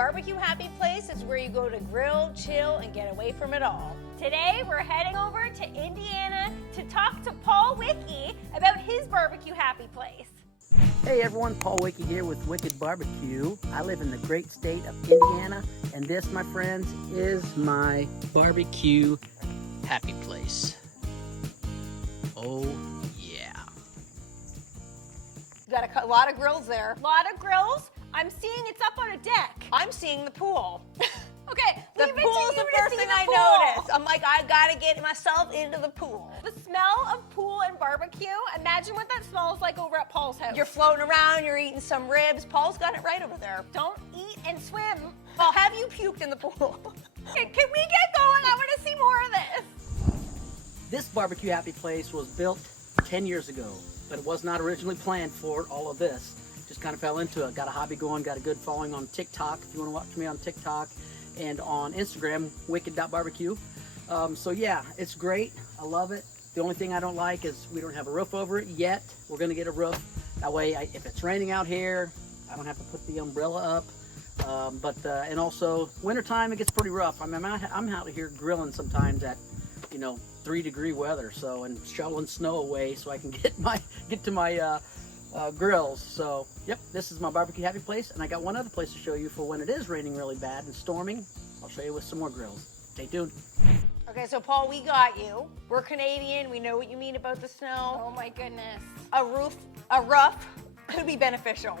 BBQ Happy Place is where you go to grill, chill, and get away from it all. Today, we're heading over to Indiana to talk to Paul Wickey about his BBQ Happy Place. Hey everyone, Paul Wickey here with Wicked Barbecue. I live in the great state of Indiana, and this, my friends, is my BBQ Happy Place. Oh yeah. You got a lot of grills there. Lot of grills. I'm seeing it's up on a deck. I'm seeing the pool. Okay, The leave it to pool's you the to first see thing the I pool. noticed. I'm like, I gotta get myself into the pool. The smell of pool and barbecue, imagine what that smells like over at Paul's house. You're floating around, you're eating some ribs. Paul's got it right over there. Don't eat and swim. Paul, have you puked in the pool? Okay, can we get going? I want to see more of this. This BBQ Happy Place was built 10 years ago, but it was not originally planned for all of this. Just kind of fell into it. Got a hobby going, got a good following on TikTok. If you want to watch me on TikTok and on Instagram, wicked.barbecue. So yeah, it's great. I love it. The only thing I don't like is we don't have a roof over it yet. We're going to get a roof. That way, if it's raining out here, I don't have to put the umbrella up. And also, wintertime, it gets pretty rough. I mean, I'm out here grilling sometimes at, 3-degree weather, so, and shoveling snow away so I can get to my grills. So, yep, this is my BBQ Happy Place, and I got one other place to show you for when it is raining really bad and storming. I'll show you with some more grills. Stay tuned. Okay, so Paul, we got you. We're Canadian. We know what you mean about the snow. Oh my goodness. A roof could be beneficial.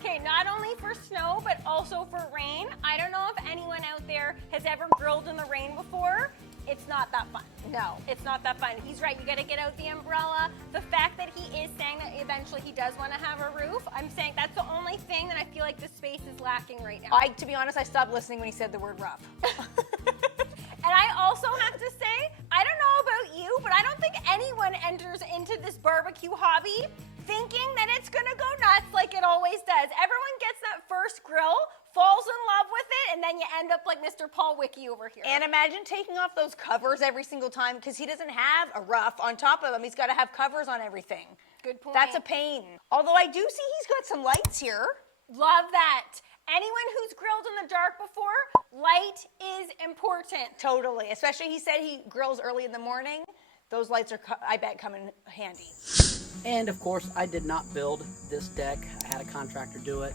Okay, not only for snow, but also for rain. I don't know if anyone out there has ever grilled in the rain before. It's not that fun. No. It's not that fun. He's right, you gotta get out the umbrella. The fact that he is saying that eventually he does wanna have a roof, I'm saying that's the only thing that I feel like this space is lacking right now. To be honest, I stopped listening when he said the word rough. And I also have to say, I don't know about you, but I don't think anyone enters into this barbecue hobby thinking that it's gonna go nuts like it always does. Everyone gets that first grill, falls in love with it, and then you end up like Mr. Paul Wickey over here. And imagine taking off those covers every single time, because he doesn't have a rough on top of him. He's got to have covers on everything. Good point. That's a pain. Although I do see he's got some lights here. Love that. Anyone who's grilled in the dark before, light is important. Totally. Especially he said he grills early in the morning. Those lights are, I bet, come in handy. And of course, I did not build this deck. I had a contractor do it.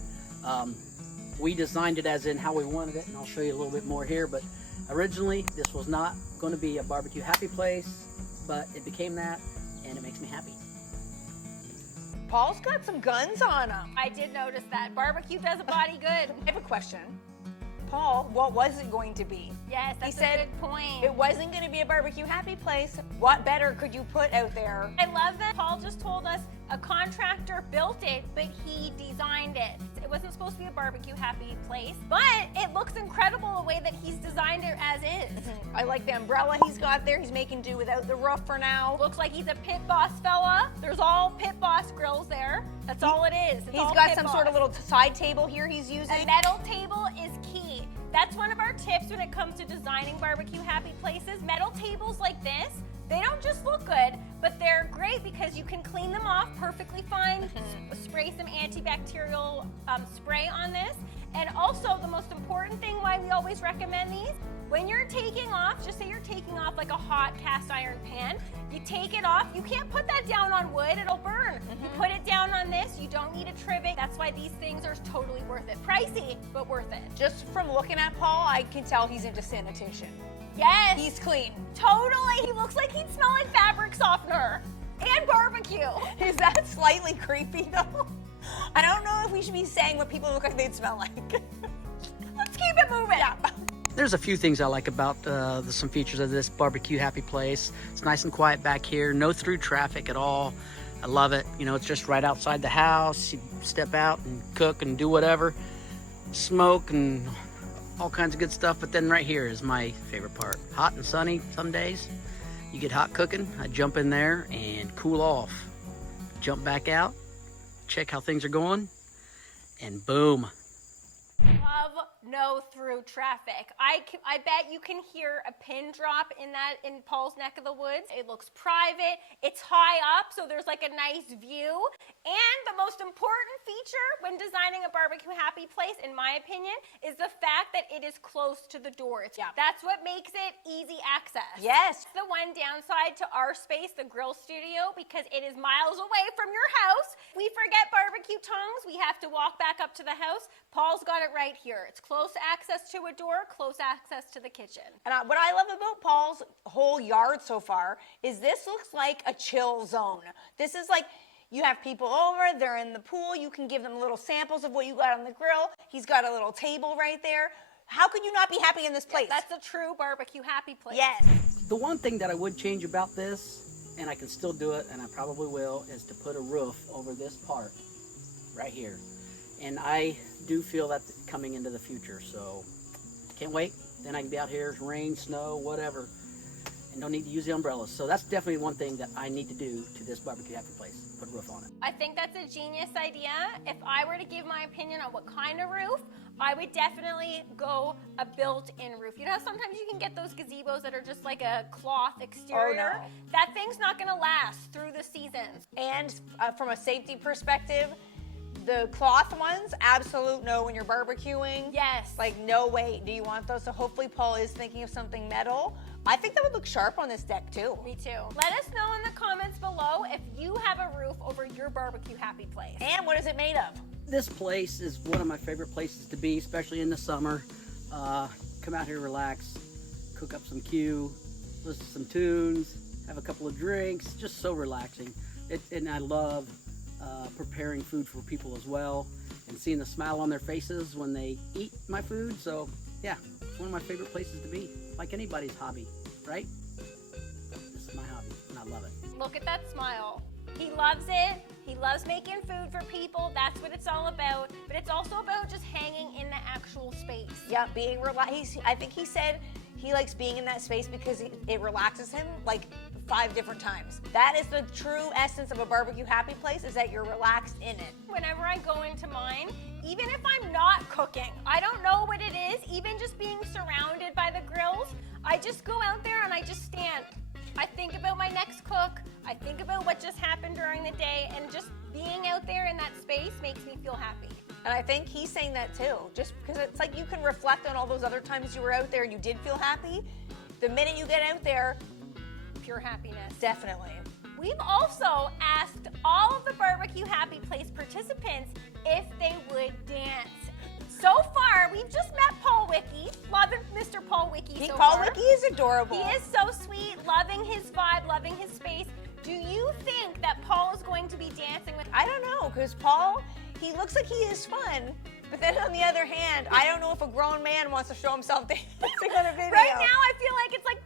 We designed it as in how we wanted it, and I'll show you a little bit more here, but originally this was not going to be a BBQ Happy Place, but it became that, and it makes me happy. Paul's got some guns on him. I did notice that. Barbecue does a body good. I have a question. Paul, what was it going to be? Yes, that's He said a good point. It wasn't going to be a BBQ Happy Place. What better could you put out there? I love that Paul just told us a contractor built it, but he designed it. It wasn't supposed to be a barbecue happy place, but it looks incredible the way that he's designed it as is. I like the umbrella he's got there. He's making do without the roof for now. Looks like he's a pit boss fella. There's all pit boss grills there. That's all it is. It's He's all got pit some boss. sort of little side table here he's using. A metal table is key. That's one of our tips when it comes to designing barbecue happy places. Metal tables like this, they don't just look good, but they're great because you can clean them off perfectly fine, spray some antibacterial spray on this. And also the most important thing why we always recommend these, when you're taking off, just say you're taking off like a hot cast iron pan, you take it off, you can't put that down on wood, it'll burn. You put it down on this, you don't need to trim it. That's why these things are totally worth it. Pricey, but worth it. Just from looking at Paul, I can tell he's into sanitation. Yes. He's clean. Totally. He looks like he'd smell like fabric softener and barbecue. Is that slightly creepy though? I don't know if we should be saying what people look like they'd smell like. Let's keep it moving. Yeah. There's a few things I like about some features of this BBQ Happy Place. It's nice and quiet back here, no through traffic at all. I love it. It's just right outside the house. You step out and cook and do whatever, smoke and all kinds of good stuff. But then right here is my favorite part. Hot and sunny some days. You get hot cooking, I jump in there and cool off. Jump back out, check how things are going, and boom. Love no through traffic. I bet you can hear a pin drop in Paul's neck of the woods. It looks private. It's high up, so there's like a nice view. And the most important feature when designing a barbecue happy place, in my opinion, is the fact that it is close to the doors. Yeah. That's what makes it easy access. Yes. The one downside to our space, the grill studio, because it is miles away from your house. We forget barbecue tongs. We have to walk back up to the house. Paul's got it right here. It's close access to a door, close access to the kitchen. And what I love about Paul's whole yard so far is this looks like a chill zone. This is like, you have people over, they're in the pool, you can give them little samples of what you got on the grill. He's got a little table right there. How could you not be happy in this place? That's a true barbecue happy place. Yes. The one thing that I would change about this, and I can still do it, and I probably will, is to put a roof over this part right here. And I do feel that coming into the future, so can't wait. Then I can be out here, rain, snow, whatever, and don't need to use the umbrellas. So that's definitely one thing that I need to do to this barbecue happy place, put a roof on it. I think that's a genius idea. If I were to give my opinion on what kind of roof, I would definitely go a built-in roof. You know how sometimes you can get those gazebos that are just like a cloth exterior? Oh, no. That thing's not gonna last through the seasons. And from a safety perspective, the cloth ones, absolute no when you're barbecuing. Yes. Like, no way do you want those. So hopefully Paul is thinking of something metal. I think that would look sharp on this deck too. Me too. Let us know in the comments below if you have a roof over your barbecue happy place. And what is it made of? This place is one of my favorite places to be, especially in the summer. Come out here, relax, cook up some Q, listen to some tunes, have a couple of drinks, just so relaxing. And I love preparing food for people as well and seeing the smile on their faces when they eat my food. So yeah, it's one of my favorite places to be, like anybody's hobby, right? This is my hobby and I love it. Look at that smile. He loves it. He loves making food for people. That's what it's all about. But it's also about just hanging in the actual space. Yeah, being relaxed. I think he said he likes being in that space because it relaxes him like 5 different times. That is the true essence of a barbecue happy place, is that you're relaxed in it. Whenever I go into mine, even if I'm not cooking, I don't know what it is, even just being surrounded by the grills, I just go out there and I just stand. I think about my next cook, I think about what just happened during the day, and just being out there in that space makes me feel happy. And I think he's saying that too, just because it's like you can reflect on all those other times you were out there and you did feel happy. The minute you get out there, Pure happiness. definitely. We've also asked all of the Barbecue Happy Place participants if they would dance. So far, we've just met Paul Wickey. Loving Mr. Paul Wickey so Paul far. Wickey is adorable. He is so sweet, loving his vibe, loving his space. Do you think that Paul is going to be dancing with... I don't know, because Paul, he looks like he is fun, but then on the other hand, I don't know if a grown man wants to show himself dancing on a video. Right now, I feel like it's like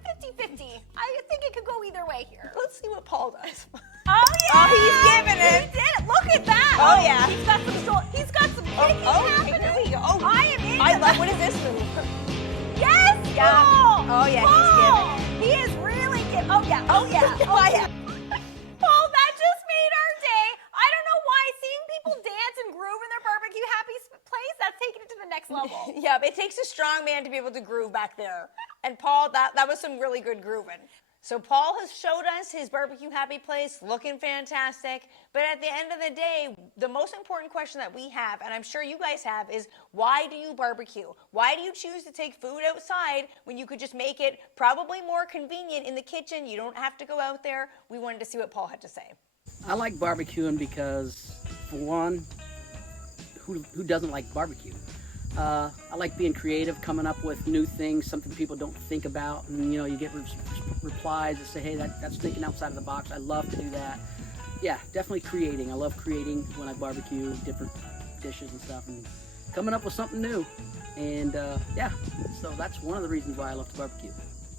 50-50. I think it could go either way here. Let's see what Paul does. Oh, yeah! Oh, he's giving it. He did it. Look at that. Oh, yeah. He's got some He's got some kicking happening. here we go. Oh, I am in. I love, what is this move? Yes, Yeah. Paul. Oh, yeah, Paul. he's giving. He is really giving. Oh, yeah. Oh, yeah. Oh, yeah. Paul, that just made our day. I don't know why seeing people dance and groove in their barbecue happy place, that's taking it to the next level. Yeah, but it takes a strong man to be able to groove back there. And Paul, that was some really good grooving. So Paul has showed us his barbecue happy place, looking fantastic. But at the end of the day, the most important question that we have, and I'm sure you guys have, is why do you barbecue? Why do you choose to take food outside when you could just make it probably more convenient in the kitchen? You don't have to go out there. We wanted to see what Paul had to say. I like barbecuing because, for one, who doesn't like barbecue? I like being creative, coming up with new things, something people don't think about, and you get replies that say, hey, that's thinking outside of the box. I love to do that. Yeah, definitely creating. I love creating when I barbecue different dishes and stuff, and coming up with something new. And yeah, so that's one of the reasons why I love to barbecue.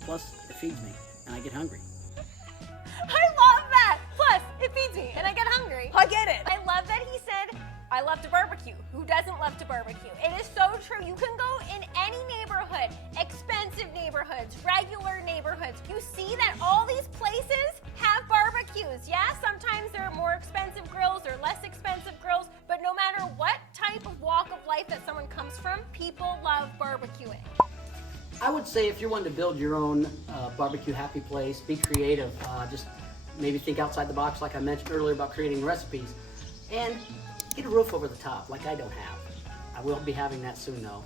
Plus, it feeds me, and I get hungry. I love that. Plus, it feeds me and I get hungry. I get it. I love that he said, I love to barbecue. Who doesn't love to barbecue? It is so true. You can go in any neighborhood, expensive neighborhoods, regular neighborhoods. You see that all these places have barbecues. Yeah, sometimes there are more expensive grills or less expensive grills, but no matter what type of walk of life that someone comes from, people love barbecuing. I would say if you're wanting to build your own barbecue happy place, be creative. Just maybe think outside the box, like I mentioned earlier about creating recipes, and get a roof over the top, like I don't have. I will be having that soon, though.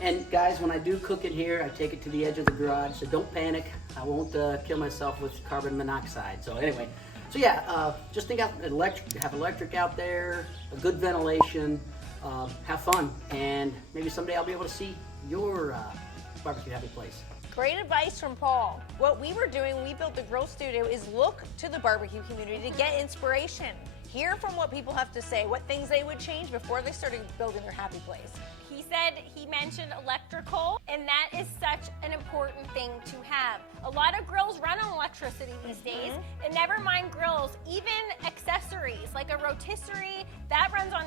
And guys, when I do cook it here, I take it to the edge of the garage, so don't panic. I won't kill myself with carbon monoxide. So anyway, so yeah, just think out electric, have electric out there, a good ventilation, have fun, and maybe someday I'll be able to see your barbecue happy place. Great advice from Paul. What we were doing when we built the grill studio is look to the barbecue community to get inspiration. Hear from what people have to say, what things they would change before they started building their happy place. He said, he mentioned electrical, and that is such an important thing to have. A lot of grills run on electricity these days, and never mind grills, even accessories like a rotisserie, that runs on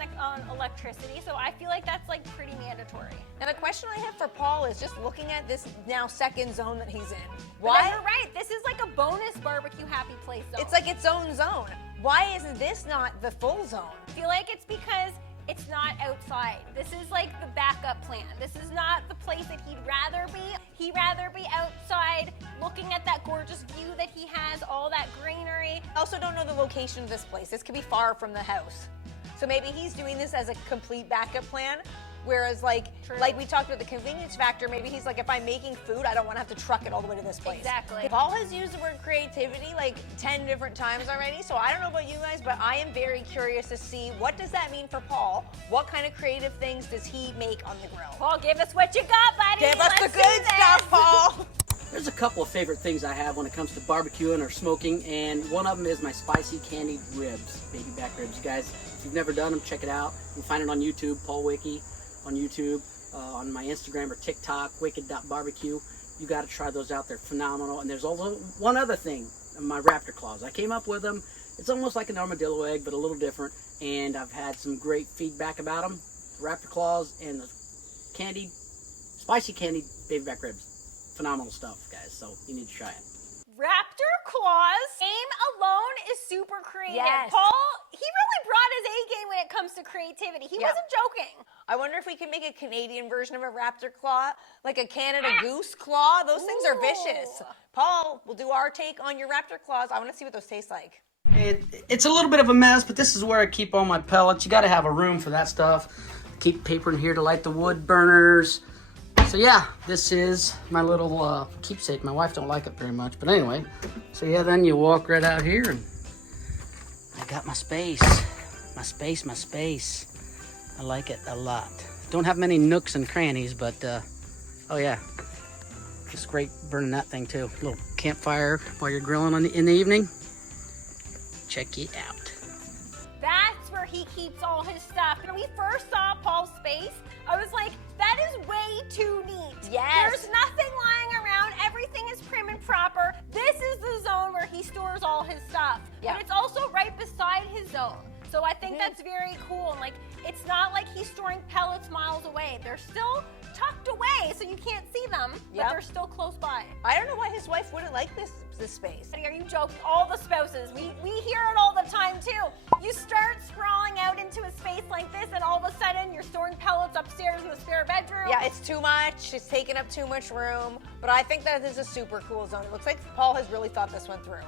electricity, so I feel like that's like pretty mandatory. Now the question I have for Paul is just looking at this now second zone that he's in. Why? You're right, this is like a bonus barbecue happy place zone. It's like its own zone. Why isn't this not the full zone? I feel like it's because it's not outside. This is like the backup plan. This is not the place that he'd rather be. He'd rather be outside looking at that gorgeous view that he has, all that greenery. I also don't know the location of this place. This could be far from the house. So maybe he's doing this as a complete backup plan. Whereas like we talked about the convenience factor, maybe he's like, if I'm making food, I don't want to have to truck it all the way to this place. Exactly. Paul has used the word creativity like 10 different times already, so I don't know about you guys, but I am very curious to see what does that mean for Paul? What kind of creative things does he make on the grill? Paul, give us what you got, buddy. Give us the good stuff, Paul. There's a couple of favorite things I have when it comes to barbecuing or smoking, and one of them is my spicy candied ribs, baby back ribs. You guys, if you've never done them, check it out. You can find it on YouTube, Paul Wickey on YouTube, on my Instagram or TikTok, wicked.barbecue. You got to try those out. They're phenomenal. And there's also one other thing, my raptor claws. I came up with them. It's almost like an armadillo egg, but a little different. And I've had some great feedback about them. Raptor claws and the spicy candied baby back ribs. Phenomenal stuff, guys. So you need to try it. Raptor claws. Name alone is super creative. Yes. Paul, he really brought his A game when it comes to creativity. He wasn't joking. I wonder if we can make a Canadian version of a raptor claw, like a Canada goose claw. Those things are vicious. Paul, we'll do our take on your raptor claws. I want to see what those taste like. It's a little bit of a mess, but this is where I keep all my pellets. You got to have a room for that stuff. Keep paper in here to light the wood burners. So yeah, this is my little keepsake. My wife don't like it very much, but anyway. So yeah, then you walk right out here and I got my space. My space. I like it a lot. Don't have many nooks and crannies, but oh yeah. It's great burning that thing too. A little campfire while you're grilling in the evening. Check it out. That's where he keeps all his stuff. When we first saw Paul's space, I was like, that is way too neat. Yes. There's nothing lying around. Everything is prim and proper. This is the zone where he stores all his stuff. Yeah. But it's also right beside his zone. So I think that's very cool. And like, it's not like he's storing pellets miles away. They're still tucked away, so you can't see them, but they're still close by. I don't know why his wife wouldn't like this space. Are you joking? All the spouses, we hear it all the time too. You start sprawling out into a space like this, and all of a sudden you're storing pellets upstairs in the spare bedroom. Yeah, it's too much. It's taking up too much room. But I think that is a super cool zone. It looks like Paul has really thought this one through.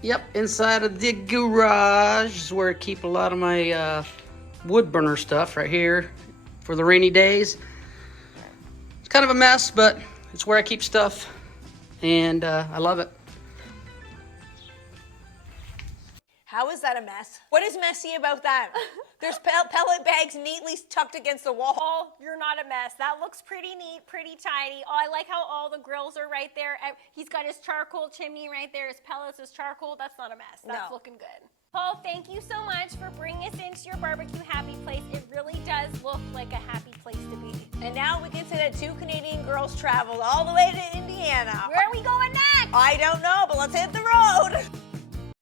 Yep, inside of the garage is where I keep a lot of my wood burner stuff right here for the rainy days. It's kind of a mess, but it's where I keep stuff, and I love it. How is that a mess? What is messy about that? There's pellet bags neatly tucked against the wall. Oh, you're not a mess. That looks pretty neat, pretty tidy. Oh, I like how all the grills are right there. He's got his charcoal chimney right there. His pellets, his charcoal. That's not a mess. That's looking good. Paul, thank you so much for bringing us into your barbecue happy place. It really does look like a happy place to be. And now we can say that two Canadian girls traveled all the way to Indiana. Where are we going next? I don't know, but let's hit the road.